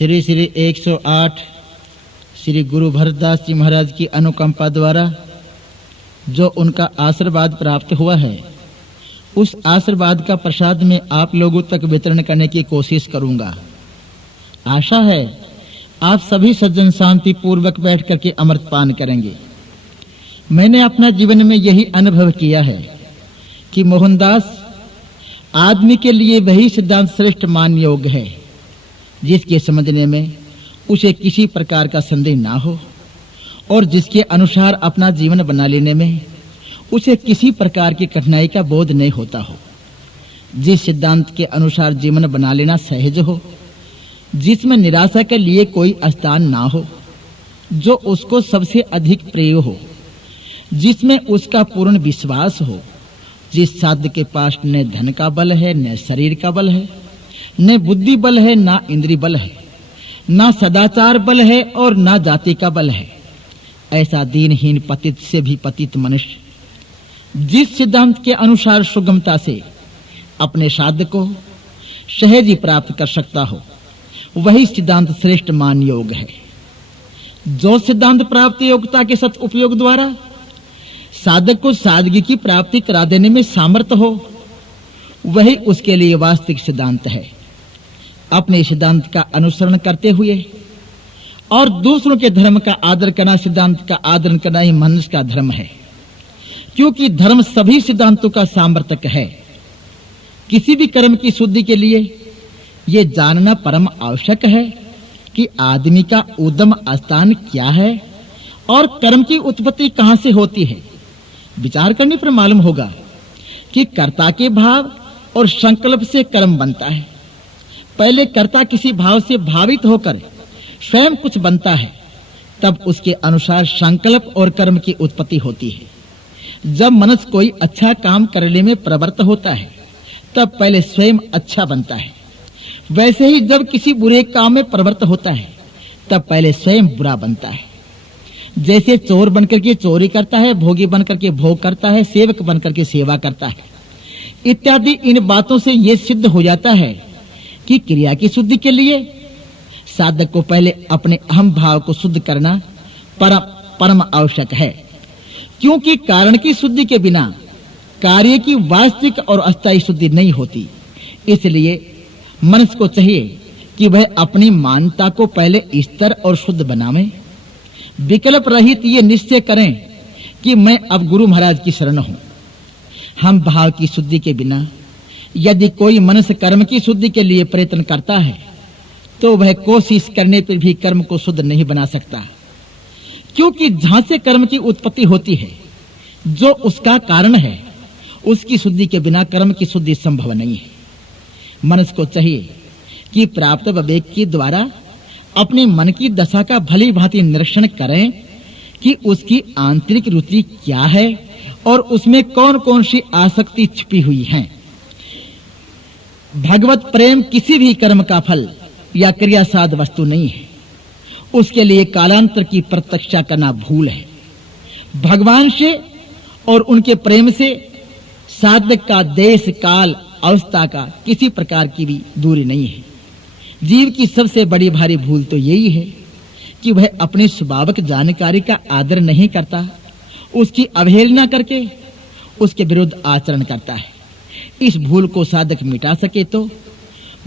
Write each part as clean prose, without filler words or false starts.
श्री श्री 108 श्री गुरु भरतदास जी महाराज की अनुकंपा द्वारा जो उनका आशीर्वाद प्राप्त हुआ है, उस आशीर्वाद का प्रसाद मैं आप लोगों तक वितरण करने की कोशिश करूंगा। आशा है आप सभी सज्जन शांति पूर्वक बैठ करके अमृत पान करेंगे। मैंने अपना जीवन में यही अनुभव किया है कि मोहनदास आदमी के लिए वही सिद्धांत श्रेष्ठ मान योग्य है जिसके समझने में उसे किसी प्रकार का संदेह ना हो और जिसके अनुसार अपना जीवन बना लेने में उसे किसी प्रकार की कठिनाई का बोध नहीं होता हो। जिस सिद्धांत के अनुसार जीवन बना लेना सहज हो, जिसमें निराशा के लिए कोई स्थान ना हो, जो उसको सबसे अधिक प्रिय हो, जिसमें उसका पूर्ण विश्वास हो, जिस साध्य के पास न धन का बल है, न शरीर का बल है, न बुद्धि बल है, ना इंद्रिय बल है, ना सदाचार बल है और ना जाति का बल है, ऐसा दीनहीन पतित से भी पतित मनुष्य जिस सिद्धांत के अनुसार सुगमता से अपने साध्य को सहज ही प्राप्त कर सकता हो, वही सिद्धांत श्रेष्ठ मान योग है। जो सिद्धांत प्राप्ति योग्यता के सत उपयोग द्वारा साधक को सादगी की प्राप्ति करा देने में सामर्थ्य हो, वही उसके लिए वास्तविक सिद्धांत है। अपने सिद्धांत का अनुसरण करते हुए और दूसरों के धर्म का आदर करना, सिद्धांत का आदर करना ही मनुष्य का धर्म है, क्योंकि धर्म सभी सिद्धांतों का सामर्थ्य है। किसी भी कर्म की शुद्धि के लिए ये जानना परम आवश्यक है कि आदमी का उद्यम स्थान क्या है और कर्म की उत्पत्ति कहां से होती है। विचार करने पर मालूम होगा कि कर्ता के भाव और संकल्प से कर्म बनता है। पहले कर्ता किसी भाव से भावित होकर स्वयं कुछ बनता है, तब उसके अनुसार संकल्प और कर्म की उत्पत्ति होती है। जब मनुष्य कोई अच्छा काम करने में प्रवृत्त होता है, तब पहले स्वयं अच्छा बनता है। वैसे ही जब किसी बुरे काम में प्रवृत्त होता है, तब पहले स्वयं बुरा बनता है। जैसे चोर बनकर के चोरी करता है, भोगी बनकर के भोग करता है, सेवक बनकर के सेवा करता है इत्यादि। इन बातों से यह सिद्ध हो जाता है कि क्रिया की शुद्धि के लिए साधक को पहले अपने अहम भाव को शुद्ध करना परम आवश्यक है, क्योंकि कारण की शुद्धि के बिना कार्य की वास्तविक और अस्थायी शुद्धि नहीं होती। इसलिए मनुष्य को चाहिए कि वह अपनी मानता को पहले स्थिर और शुद्ध बनावे। विकल्प रहित ये निश्चय करें कि मैं अब गुरु महाराज की शरण हूं। हम भाव की शुद्धि के बिना यदि कोई मनुष्य कर्म की शुद्धि के लिए प्रयत्न करता है, तो वह कोशिश करने पर भी कर्म को शुद्ध नहीं बना सकता, क्योंकि जहां से कर्म की उत्पत्ति होती है, जो उसका कारण है, उसकी शुद्धि के बिना कर्म की शुद्धि संभव नहीं है। मनुष्य को चाहिए कि प्राप्त विवेक के द्वारा अपने मन की दशा का भली भांति निरीक्षण करें कि उसकी आंतरिक रुचि क्या है और उसमें कौन-कौन सी आसक्ति छिपी हुई है। भगवत प्रेम किसी भी कर्म का फल या क्रियासाध वस्तु नहीं है। उसके लिए कालांतर की प्रत्यक्षा करना भूल है। भगवान से और उनके प्रेम से साधक का देश, काल, अवस्था का किसी प्रकार की भी दूरी नहीं है। जीव की सबसे बड़ी भारी भूल तो यही है कि वह अपने स्वभावक जानकारी का आदर नहीं करता, उसकी अवहेलना करके उसके विरुद्ध आचरण करता है। इस भूल को साधक मिटा सके तो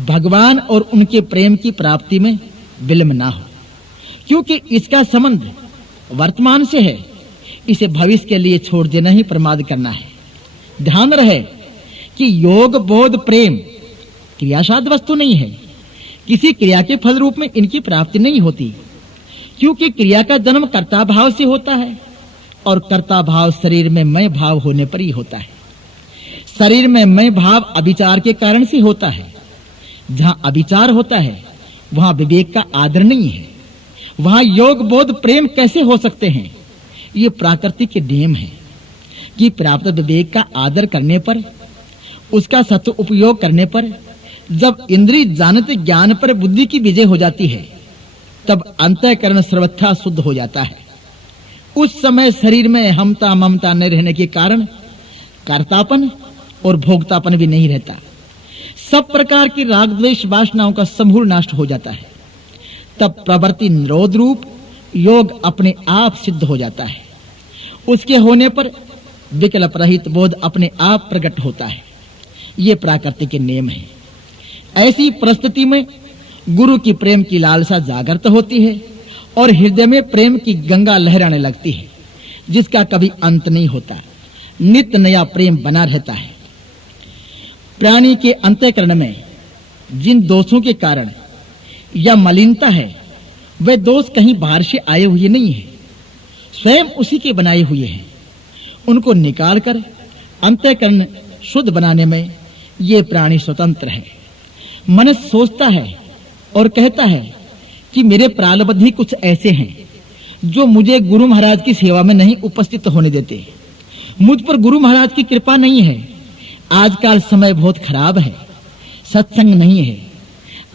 भगवान और उनके प्रेम की प्राप्ति में विलंब ना हो, क्योंकि इसका संबंध वर्तमान से है। इसे भविष्य के लिए छोड़ देना ही प्रमाद करना है। ध्यान रहे कि योग, बोध, प्रेम क्रियासाध वस्तु नहीं है। किसी क्रिया के फल रूप में इनकी प्राप्ति नहीं होती, क्योंकि क्रिया का जन्म कर्ता भाव से होता है और कर्ता भाव शरीर में मैं भाव होने पर ही होता है। शरीर में मैं भाव अविचार के कारण से होता है। जहां अविचार होता है, वहां विवेक का आदर नहीं है। वहां योग, बोध, प्रेम कैसे हो सकते हैं? ये प्राकृतिक के नियम है कि प्राप्त विवेक का आदर करने पर, उसका सत उपयोग करने पर, जब इंद्रिय जानते ज्ञान पर बुद्धि की विजय हो जाती है, तब अंतःकरण सर्वथा शुद्ध हो जाता है। उस समय शरीर में हमता ममता न रहने के कारण कर्तापन और भोक्तापन भी नहीं रहता। सब प्रकार की राग द्वेष वासनाओं का समूल नाश हो जाता है। तब प्रवृत्ति निरोध रूप योग अपने आप सिद्ध हो जाता है। उसके होने पर विकल्प रहित बोध अपने आप प्रकट होता है। ये प्रकृति के नियम है। ऐसी परिस्थिति में गुरु की प्रेम की लालसा जागृत होती है और हृदय में प्रेम की गंगा लहराने लगती है, जिसका कभी अंत नहीं होता। नित्य नया प्रेम बना रहता है। प्राणी के अंतःकरण में जिन दोषों के कारण या मलिनता है, वे दोष कहीं बाहर से आए हुए नहीं है, स्वयं उसी के बनाए हुए हैं। उनको निकालकर अंतःकरण शुद्ध बनाने में ये प्राणी स्वतंत्र है। मन सोचता है और कहता है कि मेरे प्रारब्ध ही कुछ ऐसे हैं जो मुझे गुरु महाराज की सेवा में नहीं उपस्थित होने देते। मुझ पर गुरु महाराज की कृपा नहीं है। आजकल समय बहुत खराब है, सत्संग नहीं है,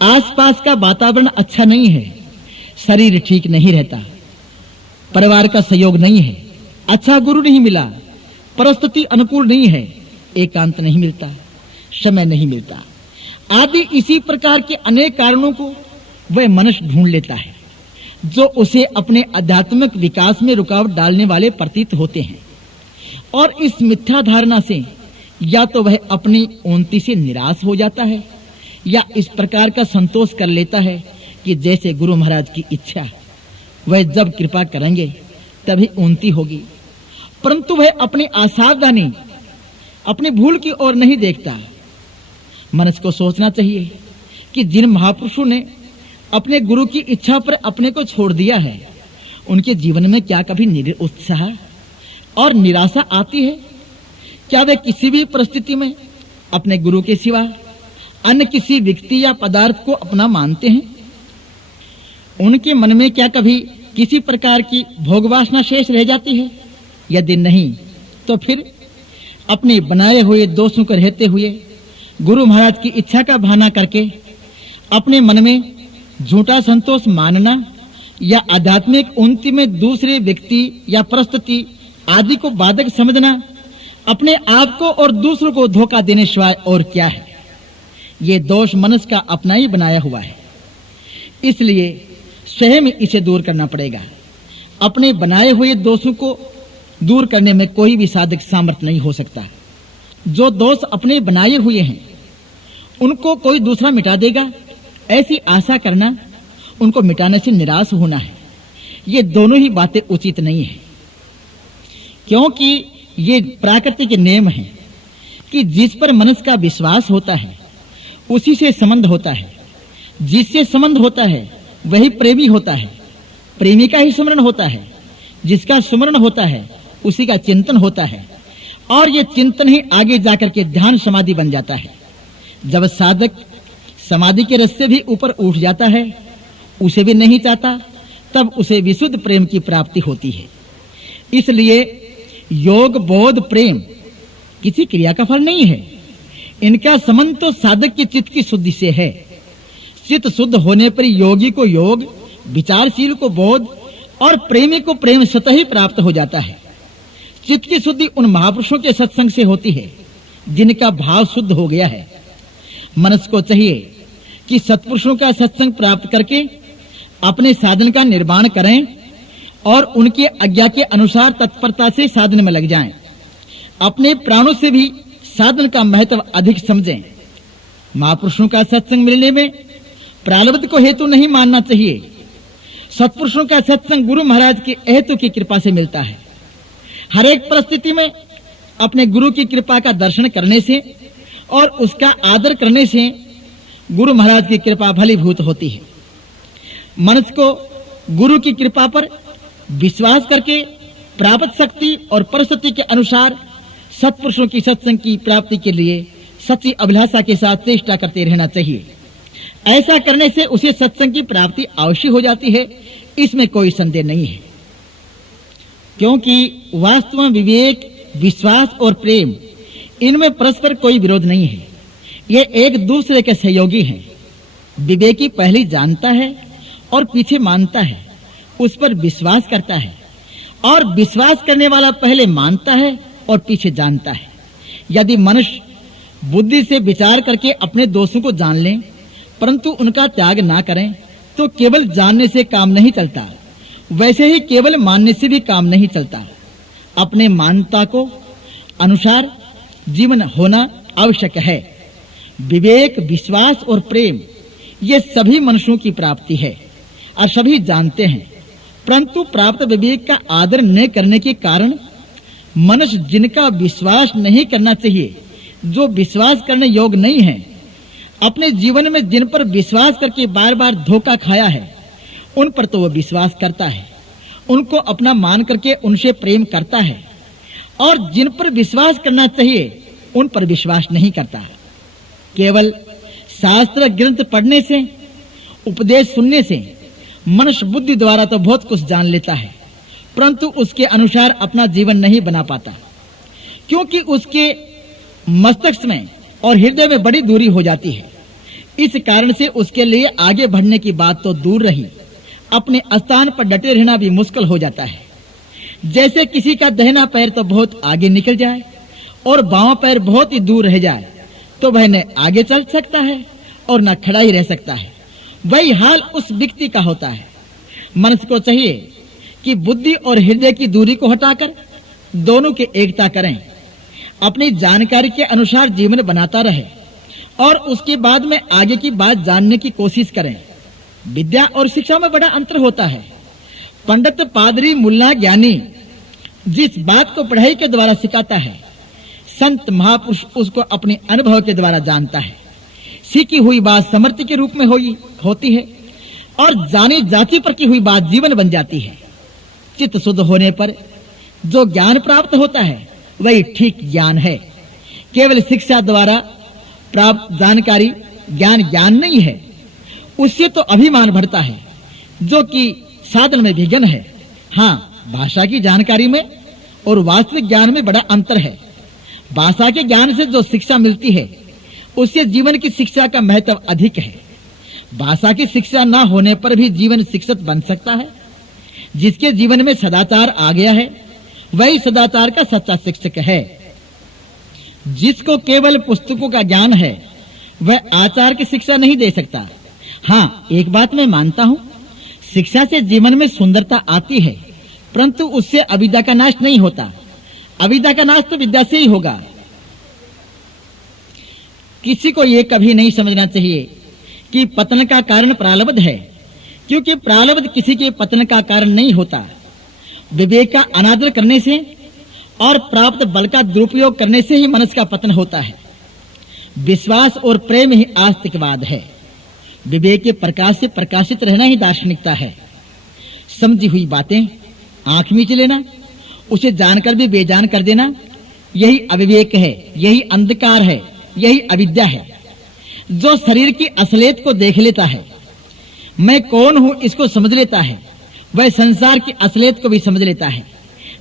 आसपास का वातावरण अच्छा नहीं है, शरीर ठीक नहीं रहता, परिवार का सहयोग नहीं है, अच्छा गुरु नहीं मिला, परिस्थिति अनुकूल नहीं है, एकांत नहीं मिलता, समय नहीं मिलता आदि इसी प्रकार के अनेक कारणों को वह मनुष्य ढूंढ लेता है, जो उसे अपने आध्यात्मिक विकास में रुकावट डालने वाले प्रतीत होते हैं। और इस मिथ्या धारणा से या तो वह अपनी उन्नति से निराश हो जाता है या इस प्रकार का संतोष कर लेता है कि जैसे गुरु महाराज की इच्छा, वह जब कृपा करेंगे तभी उन्नति होगी। परंतु वह अपनी असावधानी, अपनी भूल की ओर नहीं देखता। मनुष्य को सोचना चाहिए कि जिन महापुरुषों ने अपने गुरु की इच्छा पर अपने को छोड़ दिया है, उनके जीवन में क्या कभी निरुत्साह और निराशा आती है? क्या वे किसी भी परिस्थिति में अपने गुरु के सिवा अन्य किसी व्यक्ति या पदार्थ को अपना मानते हैं? उनके मन में क्या कभी किसी प्रकार की भोगवासना शेष रह जाती है? यदि नहीं, तो फिर अपने बनाए हुए दोषों को रहते हुए गुरु महाराज की इच्छा का बहाना करके अपने मन में झूठा संतोष मानना या आध्यात्मिक उन्नति में दूसरे व्यक्ति या परिस्थिति आदि को बाधक समझना अपने आप को और दूसरों को धोखा देने सिवाय और क्या है? ये दोष मनुष्य का अपना ही बनाया हुआ है, इसलिए स्वयं इसे दूर करना पड़ेगा। अपने बनाए हुए दोषों को दूर करने में कोई भी साधक सामर्थ्य नहीं हो सकता। जो दोष अपने बनाए हुए हैं उनको कोई दूसरा मिटा देगा, ऐसी आशा करना, उनको मिटाने से निराश होना है, ये दोनों ही बातें उचित नहीं है। क्योंकि ये प्रकृति के नियम है कि जिस पर मनुष्य का विश्वास होता है उसी से संबंध होता है, जिससे संबंध होता है वही प्रेमी होता है, प्रेमी का ही स्मरण होता है, जिसका स्मरण होता है उसी का चिंतन होता है, और ये चिंतन ही आगे जाकर के ध्यान समाधि बन जाता है। जब साधक समाधि के रस से भी ऊपर उठ जाता है, उसे भी नहीं चाहता, तब उसे विशुद्ध प्रेम की प्राप्ति होती है। इसलिए योग, बोध, प्रेम किसी क्रिया का फल नहीं है। इनका संबंध तो साधक के चित्त की शुद्धि से है। चित्त शुद्ध होने पर योगी को योग, विचारशील को बोध और प्रेमी को प्रेम स्वतः ही प्राप्त हो जाता है। चित्त की शुद्धि उन महापुरुषों के सत्संग से होती है जिनका भाव शुद्ध हो गया है। मनुष्य को चाहिए कि सत्पुरुषों का सत्संग प्राप्त करके अपने साधन का निर्माण करें और उनके आज्ञा के अनुसार तत्परता से साधन में लग जाएं। अपने प्राणों से भी साधन का महत्व अधिक समझें। महापुरुषों का सत्संग मिलने में प्रारब्ध को हेतु नहीं मानना चाहिए। सत्पुरुषों का सत्संग गुरु महाराज के हेतु की कृपा से मिलता है। हर एक परिस्थिति में अपने गुरु की कृपा का दर्शन करने से और उसका आदर करने से गुरु महाराज की कृपा भलीभूत होती है। मनुष्य को गुरु की कृपा पर विश्वास करके प्राप्त शक्ति और परिस्थिति के अनुसार सत्पुरुषों की सत्संग की प्राप्ति के लिए सच्ची अभिलाषा के साथ चेष्टा करते रहना चाहिए। ऐसा करने से उसे सत्संग की प्राप्ति अवश्य हो जाती है, इसमें कोई संदेह नहीं है। क्योंकि वास्तव में विवेक, विश्वास और प्रेम, इनमें परस्पर कोई विरोध नहीं है। ये एक दूसरे के सहयोगी हैं। विवेकी पहले जानता है और पीछे मानता है, उस पर विश्वास करता है, और विश्वास करने वाला पहले मानता है और पीछे जानता है। यदि मनुष्य बुद्धि से विचार करके अपने दोषों को जान लें परंतु उनका त्याग ना करें तो केवल जानने से काम नहीं चलता, वैसे ही केवल मानने से भी काम नहीं चलता। अपने मान्यता को अनुसार जीवन होना आवश्यक है। विवेक, विश्वास और प्रेम ये सभी मनुष्यों की प्राप्ति है और सभी जानते हैं, परंतु प्राप्त विवेक का आदर न करने के कारण मनुष्य जिनका विश्वास नहीं करना चाहिए, जो विश्वास करने योग्य नहीं है, अपने जीवन में जिन पर विश्वास करके बार-बार धोखा खाया है, उन पर तो वह विश्वास करता है, उनको अपना मान करके उनसे प्रेम करता है, और जिन पर विश्वास करना चाहिए उन पर विश्वास नहीं करता। केवल शास्त्र ग्रंथ पढ़ने से, उपदेश सुनने से मनुष्य बुद्धि द्वारा तो बहुत कुछ जान लेता है, परंतु उसके अनुसार अपना जीवन नहीं बना पाता, क्योंकि उसके मस्तिष्क में और हृदय में बड़ी दूरी हो जाती है। इस कारण से उसके लिए आगे बढ़ने की बात तो दूर रही, अपने स्थान पर डटे रहना भी मुश्किल हो जाता है। जैसे किसी का दाहिना पैर तो बहुत आगे निकल जाए और बायां पैर बहुत ही दूर रह जाए, तो वह न आगे चल सकता है और न खड़ा ही रह सकता है। वही हाल उस व्यक्ति का होता है। मनुष्य को चाहिए कि बुद्धि और हृदय की दूरी को हटाकर दोनों की एकता करें, अपनी जानकारी के अनुसार जीवन बनाता रहे और उसके बाद में आगे की बात जानने की कोशिश करें। विद्या और शिक्षा में बड़ा अंतर होता है। पंडित, पादरी, मुल्ला, ज्ञानी जिस बात को पढ़ाई के द्वारा सिखाता है, संत महापुरुष उसको अपने अनुभव के द्वारा जानता है। सीखी हुई बात समृद्धि के रूप में होती है और जानी जाति पर की हुई बात जीवन बन जाती है। चित्त शुद्ध होने पर जो ज्ञान प्राप्त होता है वही ठीक ज्ञान है। केवल शिक्षा द्वारा प्राप्त जानकारी ज्ञान नहीं है, उससे तो अभिमान बढ़ता है जो कि साधन में विघ्न है। हाँ, भाषा की जानकारी में और वास्तविक ज्ञान में बड़ा अंतर है। भाषा के ज्ञान से जो शिक्षा मिलती है उससे जीवन की शिक्षा का महत्व अधिक है। भाषा की शिक्षा न होने पर भी जीवन शिक्षित बन सकता है। जिसके जीवन में सदाचार आ गया है वही सदाचार का सच्चा शिक्षक है। जिसको केवल पुस्तकों का ज्ञान है वह आचार की शिक्षा नहीं दे सकता। हाँ, एक बात मैं मानता हूँ, शिक्षा से जीवन में सुंदरता आती है, परंतु उससे अविद्या का नाश नहीं होता। अविद्या का नाश तो विद्या से ही होगा। किसी को यह कभी नहीं समझना चाहिए कि पतन का कारण प्रारब्ध है, क्योंकि प्रारब्ध किसी के पतन का कारण नहीं होता। विवेक का अनादर करने से और प्राप्त बल का दुरुपयोग करने से ही मनुष्य का पतन होता है। विश्वास और प्रेम ही आस्तिकवाद है। विवेक के प्रकाश से प्रकाशित रहना ही दार्शनिकता है। समझी हुई बातें आंख मीच लेना, उसे जानकर भी बेजान कर देना, यही अविवेक है, यही अंधकार है, यही अविद्या है। जो शरीर की असलियत को देख लेता है, मैं कौन हूं इसको समझ लेता है, वह संसार की असलियत को भी समझ लेता है।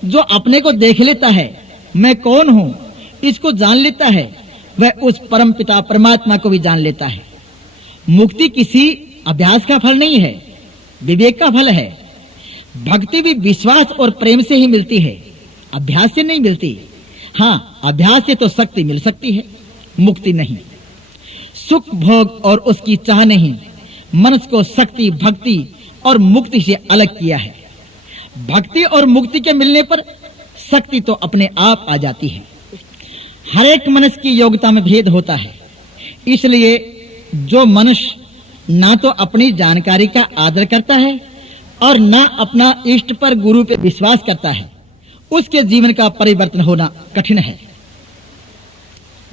जो अपने को देख लेता है, मैं कौन हूं इसको जान लेता है, वह उस परम पिता परमात्मा को भी जान लेता है। मुक्ति किसी अभ्यास का फल नहीं है, विवेक का फल है। भक्ति भी विश्वास और प्रेम से ही मिलती है, अभ्यास से नहीं मिलती। हाँ, अभ्यास से तो शक्ति मिल सकती है, मुक्ति नहीं। सुख भोग और उसकी चाह नहीं मनुष्य को शक्ति, भक्ति और मुक्ति से अलग किया है। भक्ति और मुक्ति के मिलने पर शक्ति तो अपने आप आ जाती है। हर एक मनुष्य की योग्यता में भेद होता है, इसलिए जो मनुष्य ना तो अपनी जानकारी का आदर करता है और ना अपना इष्ट पर गुरु पे विश्वास करता है, उसके जीवन का परिवर्तन होना कठिन है।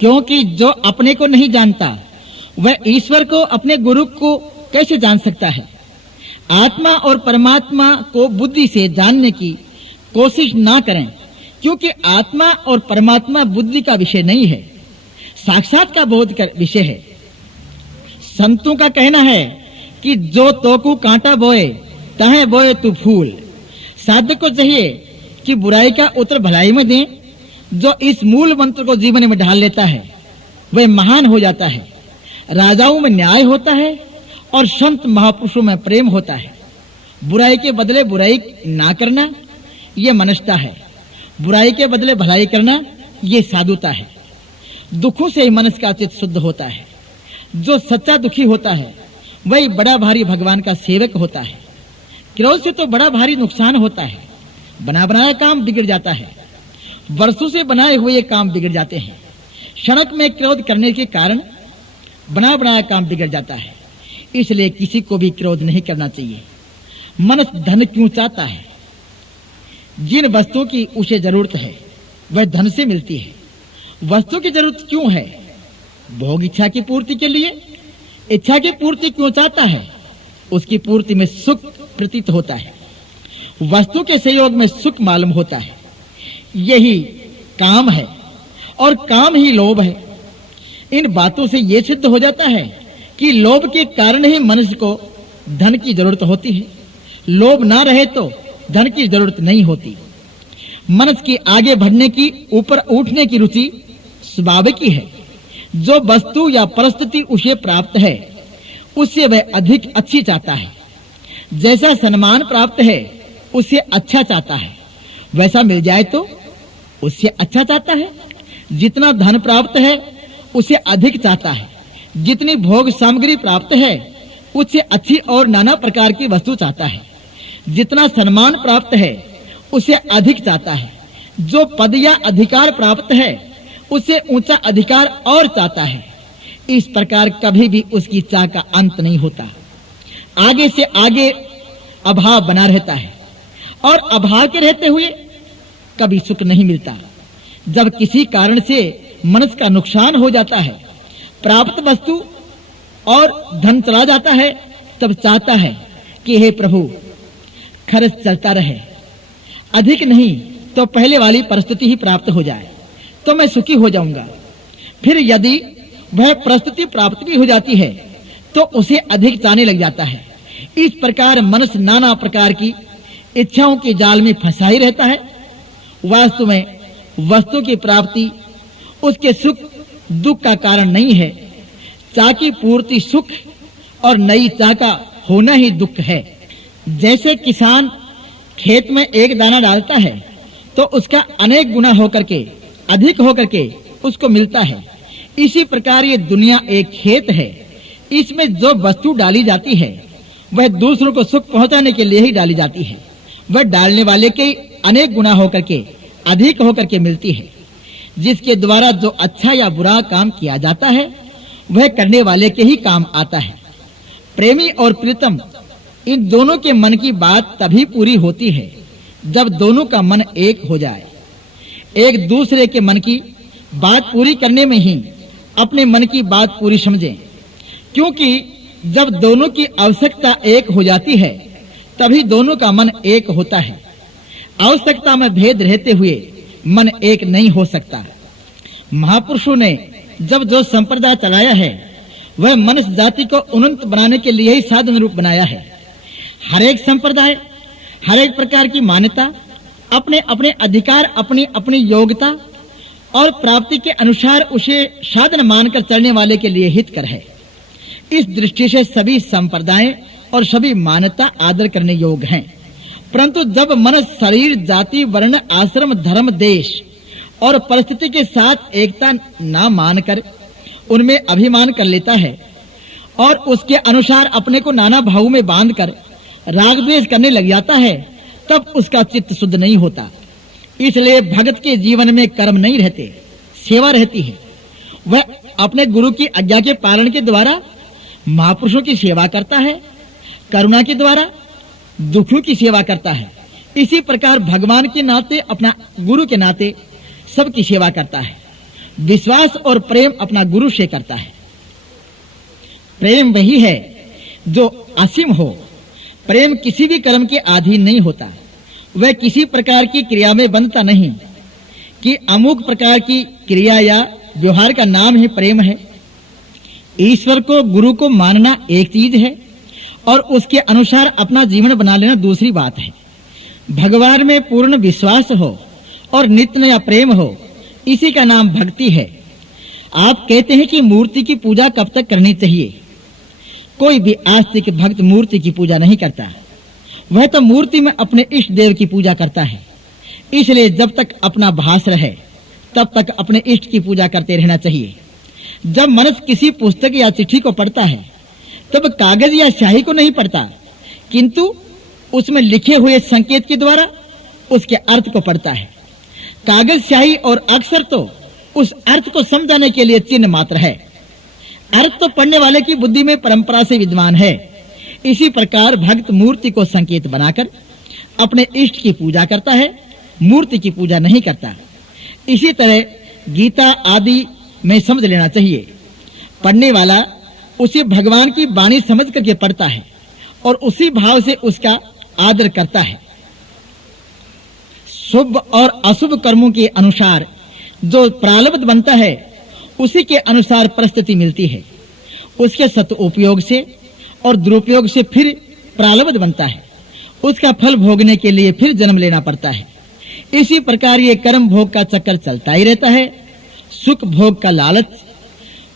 क्योंकि जो अपने को नहीं जानता वह ईश्वर को, अपने गुरु को कैसे जान सकता है। आत्मा और परमात्मा को बुद्धि से जानने की कोशिश ना करें, क्योंकि आत्मा और परमात्मा बुद्धि का विषय नहीं है, साक्षात का बोध का विषय है। संतों का कहना है कि जो तोकू कांटा बोए तहे बोए तू फूल। साधक को चाहिए कि बुराई का उत्तर भलाई में दे। जो इस मूल मंत्र को जीवन में ढाल लेता है वह महान हो जाता है। राजाओं में न्याय होता है और संत महापुरुषों में प्रेम होता है। बुराई के बदले बुराई ना करना ये मनुष्यता है, बुराई के बदले भलाई करना ये साधुता है। दुखों से ही मनुष्य का चित्त शुद्ध होता है। जो सच्चा दुखी होता है वही बड़ा भारी भगवान का सेवक होता है। क्रोध से तो बड़ा भारी नुकसान होता है। बना बनाया काम बिगड़ जाता है। वर्षों से बनाए हुए काम बिगड़ जाते हैं। क्षणक में क्रोध करने के कारण बना बनाया काम बिगड़ जाता है। इसलिए किसी को भी क्रोध नहीं करना चाहिए। मनुष्य धन क्यों चाहता है? जिन वस्तुओं की उसे जरूरत है वह धन से मिलती है। वस्तु की जरूरत क्यों है? भोग इच्छा की पूर्ति के लिए। इच्छा की पूर्ति क्यों चाहता है? उसकी पूर्ति में सुख प्रतीत होता है। वस्तु के सहयोग में सुख मालूम होता है। यही काम है और काम ही लोभ है। इन बातों से यह सिद्ध हो जाता है कि लोभ के कारण ही मनुष्य को धन की जरूरत होती है। लोभ ना रहे तो धन की जरूरत नहीं होती। मनुष्य की आगे बढ़ने की, ऊपर उठने की रुचि स्वाभाविक ही है। जो वस्तु या परिस्थिति उसे प्राप्त है उससे वह अधिक अच्छी चाहता है। जैसा सम्मान प्राप्त है उससे अच्छा चाहता है, वैसा मिल जाए तो उससे अच्छा चाहता है। जितना धन प्राप्त है उससे अधिक चाहता है। जितनी भोग सामग्री प्राप्त है उससे अच्छी और नाना प्रकार की वस्तु चाहता है। जितना सम्मान प्राप्त है उससे अधिक चाहता है। जो पद या अधिकार प्राप्त है उससे ऊंचा अधिकार और चाहता है। इस प्रकार कभी भी उसकी चाह का अंत नहीं होता। आगे से आगे अभाव बना रहता है और अभाव के रहते हुए कभी सुख नहीं मिलता। जब किसी कारण से मनुष्य का नुकसान हो जाता है, प्राप्त वस्तु और धन चला जाता है, तब चाहता है कि हे प्रभु खर्च चलता रहे, अधिक नहीं तो पहले वाली परिस्थिति ही प्राप्त हो जाए तो मैं सुखी हो जाऊंगा। फिर यदि वह परिस्थिति प्राप्त भी हो जाती है तो उसे अधिक चाहने लग जाता है। इस प्रकार मनुष्य नाना प्रकार की इच्छाओं के जाल में फंसा ही रहता है। वास्तव में वस्तु की प्राप्ति उसके सुख दुख का कारण नहीं है। चाह की पूर्ति सुख और नई चाह का होना ही दुख है। जैसे किसान खेत में एक दाना डालता है तो उसका अनेक गुना होकर के, अधिक होकर के उसको मिलता है। इसी प्रकार ये दुनिया एक खेत है। इसमें जो वस्तु डाली जाती है वह दूसरों को सुख पहुंचाने के लिए ही डाली जाती है। वह डालने वाले के अनेक गुना होकर के, अधिक होकर के मिलती है। जिसके द्वारा जो अच्छा या बुरा काम किया जाता है वह करने वाले के ही काम आता है। प्रेमी और प्रीतम इन दोनों के मन की बात तभी पूरी होती है जब दोनों का मन एक हो जाए। एक दूसरे के मन की बात पूरी करने में ही अपने मन की बात पूरी समझें, क्योंकि जब दोनों की आवश्यकता एक हो जाती है तभी दोनों का मन एक होता है। आवश्यकता में भेद रहते हुए मन एक नहीं हो सकता। महापुरुषों ने जब जो संप्रदाय चलाया है वह मनुष्य जाति को उन्नत बनाने के लिए ही साधन रूप बनाया है। हर एक संप्रदाय, हर एक प्रकार की मान्यता अपने अपने अधिकार, अपनी अपनी योग्यता और प्राप्ति के अनुसार उसे साधन मानकर चलने वाले के लिए हितकर है। इस दृष्टि से सभी संप्रदाय और सभी मान्यता आदर करने योग्य हैं। परंतु जब मनुष्य शरीर, जाति, वर्ण, आश्रम, धर्म, देश और परिस्थिति के साथ एकता ना मानकर उनमें अभिमान कर लेता है और उसके अनुसार अपने को नाना भावों में बांधकर राग द्वेष करने लग जाता है, तब उसका चित्त शुद्ध नहीं होता। इसलिए भगत के जीवन में कर्म नहीं रहते, सेवा रहती है। वह अपने गुरु की आज्ञा के पालन के द्वारा महापुरुषों की सेवा करता है, करुणा के द्वारा दुखियों की सेवा करता है। इसी प्रकार भगवान के नाते, अपना गुरु के नाते सबकी सेवा करता है। विश्वास और प्रेम अपना गुरु से करता है। प्रेम वही है जो असीम हो। प्रेम किसी भी कर्म के अधीन नहीं होता। वह किसी प्रकार की क्रिया में बंधता नहीं कि अमुक प्रकार की क्रिया या व्यवहार का नाम ही प्रेम है। ईश्वर को, गुरु को मानना एक चीज है और उसके अनुसार अपना जीवन बना लेना दूसरी बात है। भगवान में पूर्ण विश्वास हो और नित्य नया प्रेम हो, इसी का नाम भक्ति है। आप कहते हैं कि मूर्ति की पूजा कब तक करनी चाहिए? कोई भी आस्तिक भक्त मूर्ति की पूजा नहीं करता। वह तो मूर्ति में अपने इष्ट देव की पूजा करता है। इसलिए जब तक अपना भास रहे तब तक अपने इष्ट की पूजा करते रहना चाहिए। जब मनुष्य किसी पुस्तक या चिट्ठी को पढ़ता है तब कागज या स्याही को नहीं पढ़ता, किंतु उसमें लिखे हुए संकेत के द्वारा उसके अर्थ को पढ़ता है। कागज, स्याही और अक्षर तो उस अर्थ को समझाने के लिए चिन्ह मात्र है। अर्थ तो पढ़ने वाले की बुद्धि में परंपरा से विद्यमान है। इसी प्रकार भक्त मूर्ति को संकेत बनाकर अपने इष्ट की पूजा करता है, मूर्ति की पूजा नहीं करता। इसी तरह गीता आदि में समझ लेना चाहिए। पढ़ने वाला उसे भगवान की वाणी समझ करके पढ़ता है और उसी भाव से उसका आदर करता है। शुभ और अशुभ कर्मों के अनुसार जो प्रारब्ध बनता है, उसी के अनुसार परिस्थिति मिलती है। उसके सदुपयोग से और दुरुपयोग से फिर प्रारब्ध बनता है। उसका फल भोगने के लिए फिर जन्म लेना पड़ता है। इसी प्रकार ये कर्म भोग का चक्कर चलता ही रहता है। सुख भोग का लालच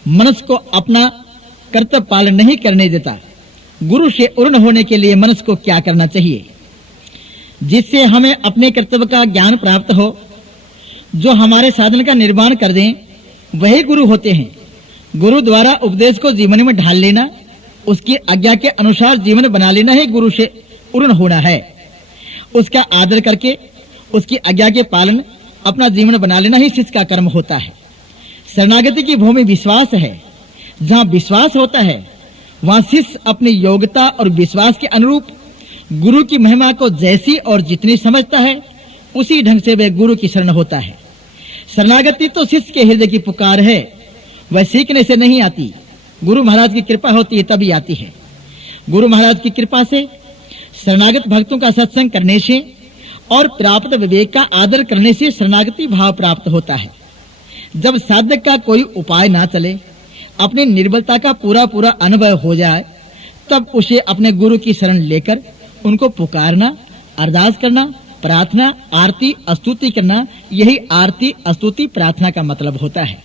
मनुष्य को अपना कर्तव्य पालन नहीं करने देता। गुरु से उर्ण होने के लिए मनुष्य को क्या करना चाहिए, जिससे हमें अपने कर्तव्य का ज्ञान प्राप्त हो, जो हमारे साधन का निर्माण कर दें, वही गुरु होते हैं। गुरु द्वारा उपदेश को जीवन में ढाल लेना, उसकी आज्ञा के अनुसार जीवन बना लेना ही गुरु से उर्ण होना है। उसका आदर करके उसकी आज्ञा के पालन अपना जीवन बना लेना ही शिष्य का कर्म होता है। शरणागति की भूमि विश्वास है। जहाँ विश्वास होता है, वहाँ शिष्य अपनी योग्यता और विश्वास के अनुरूप गुरु की महिमा को जैसी और जितनी समझता है, उसी ढंग से वह गुरु की शरण होता है। शरणागति तो शिष्य के हृदय की पुकार है, वह सीखने से नहीं आती। गुरु महाराज की कृपा होती है तभी आती है। गुरु महाराज की कृपा से, शरणागत भक्तों का सत्संग करने से और प्राप्त विवेक का आदर करने से शरणागति भाव प्राप्त होता है। जब साधक का कोई उपाय ना चले, अपनी निर्बलता का पूरा पूरा अनुभव हो जाए, तब उसे अपने गुरु की शरण लेकर उनको पुकारना, अरदास करना, प्रार्थना, आरती, स्तुति करना, यही आरती, स्तुति, प्रार्थना का मतलब होता है।